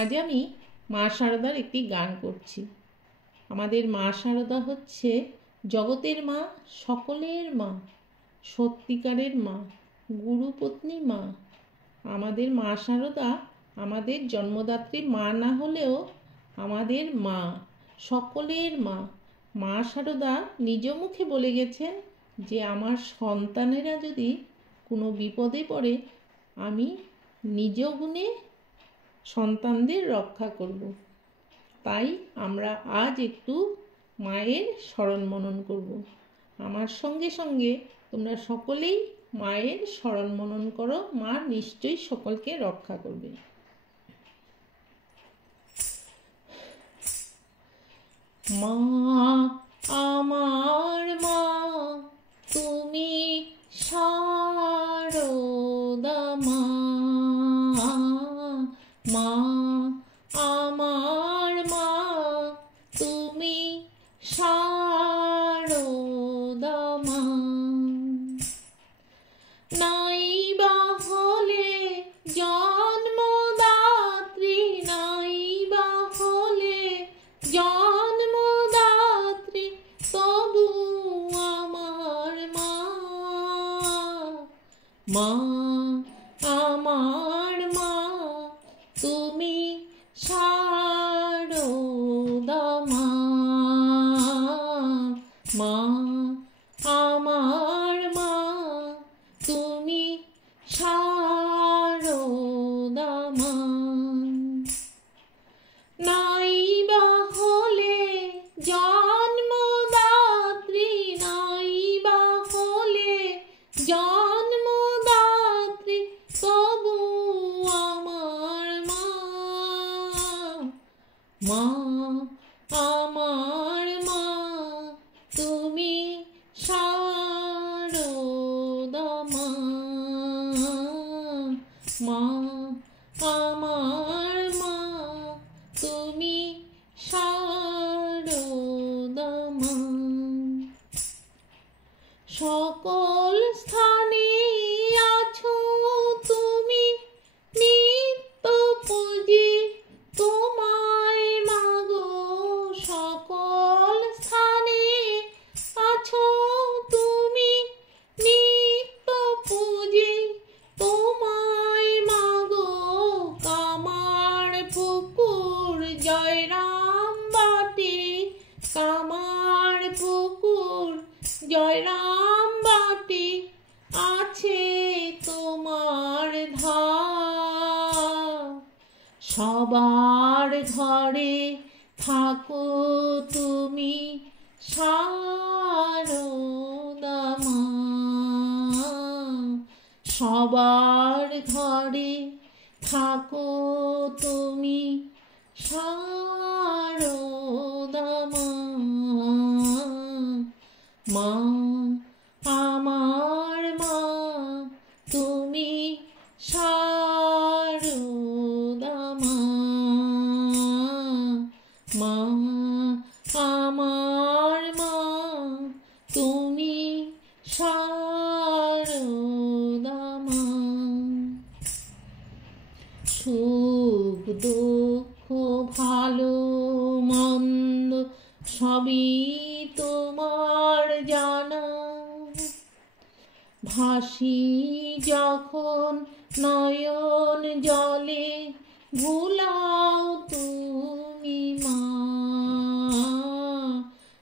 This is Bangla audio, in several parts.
আজ আমি মা শারদার একটি গান করছি। আমাদের মা শারদা হচ্ছে জগতের মা, সকলের মা, সত্যিকারের মা, গুরুপত্নী মা। আমাদের মা শারদা আমাদের জন্মদাত্রী মা না হলেও আমাদের মা, সকলের মা। মা শারদা নিজ মুখে বলে গেছেন যে আমার সন্তানেরা যদি কোনো বিপদে পড়ে আমি নিজ গুণে সন্তানদের রক্ষা করব। তাই আমরা আজ একটু মায়ের স্মরণ মনন করব। আমার সঙ্গে সঙ্গে তোমরা সকলেই মায়ের স্মরণ মনন করো, মা নিশ্চয়ই সকলকে রক্ষা করবে। মা আমার মা তুমি শারদা মা, মা আমার মা তুমি শারদা মা। নাই বা হলে জন্মদাত্রী, নাই বা হলে জন্মদাত্রী, তবু আমার মা, মা আমার মা তুমি শারদা মা, মা আমার মা তুমি শারদা মা। নাই বা হলে জন্মদাত্রী, নাই বা হলে জন্মদাত্রী, তবু আমার মা, মা আমার মা তুমি শারদা মা, মা আমার মা তুমি শারদা মা। সকল স্থানে আছো তুমি নিত্য পুজি তোমায় মাগো, সকল স্থানে আছো তুমি নিত্য পুজি তোমায় মাগো। কামার পুকুর জয়রাম বাটি, কামার পুকুর জয়রাম বাটি আছে তোমার ধার। সবার ঘরে থাকো তুমি শারদা মা, সবার ঘরে থাকো তুমি শারদা মা, মা আমার মা তুমি শারদা মা, মা আমার মা তুমি শারদা মা। সুখ দুঃখ ভালো মন্দ সবই তোমার জানা, ভাসি যখন নয়ন জলে ভুলাও তুমি মা।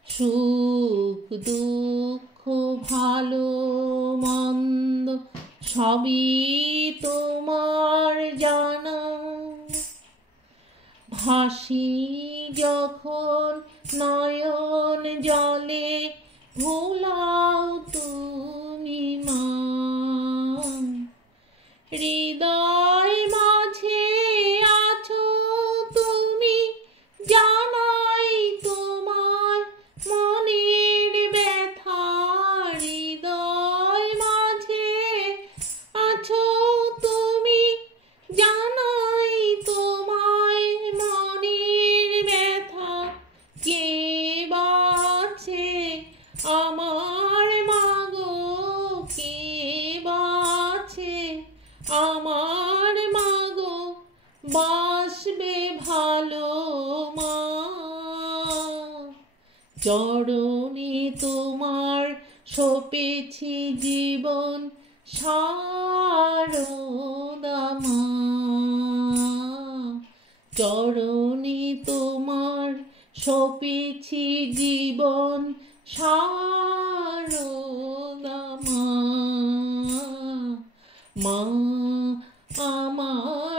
সুখ দুঃখ ভালো মন্দ সবই তোমার জানা, ভাসি যখন নয়ন জলে ভুলাও তুমি মা। হৃদয় মাঝে আছো তুমি জানাই তোমার মনের ব্যথা, হৃদয় মাঝে আছো তুমি জানাই তোমায় মনের ব্যথা। কে বাছে আমার মাগো, কে বাছে আমার বাসবে ভালো মা, চরণে তোমার সপেছি জীবন সারদা মা, চরণে তোমার সপেছি জীবন সারদা মা। মা আমার